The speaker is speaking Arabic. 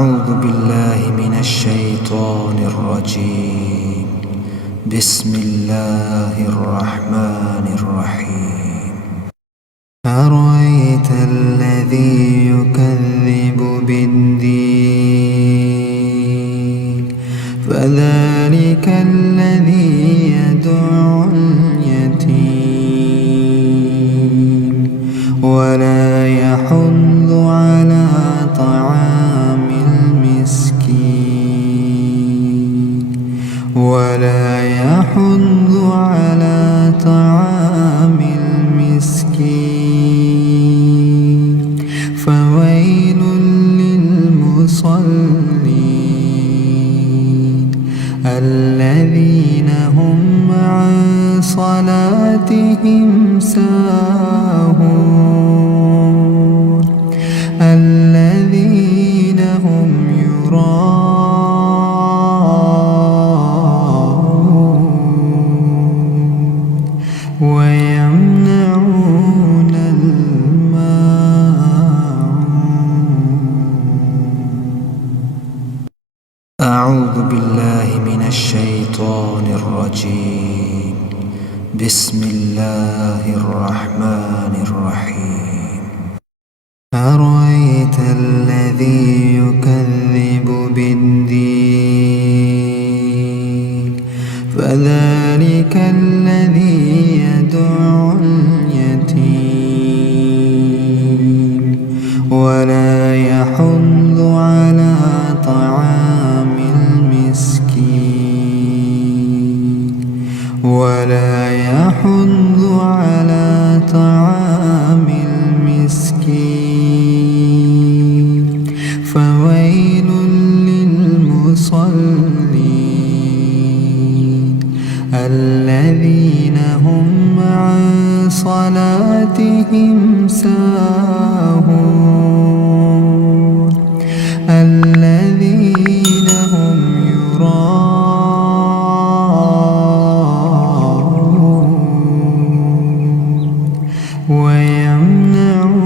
أعوذ بالله من الشيطان الرجيم. بسم الله الرحمن الرحيم. أرأيت الذي يكذب بالدين فذلك الذي يدعو اليتيم ولا يحض على طعام المسكين ولا يحض على طعام المسكين فويل للمصلين الذين هم عن صلاتهم ساهون الذين هم يراءون ويمنعون الماعون. أعوذ بالله من الشيطان الرجيم. بسم الله الرحمن الرحيم. أرأيت الذي يكذب بالدين فذلك الذي يدعو اليتيم ولا يحض على طعام المسكين ولا يحض على طعام المسكين فويل للمصلين الذين هم عن صلاتهم ساهون الذين هم يراءون ويمنعون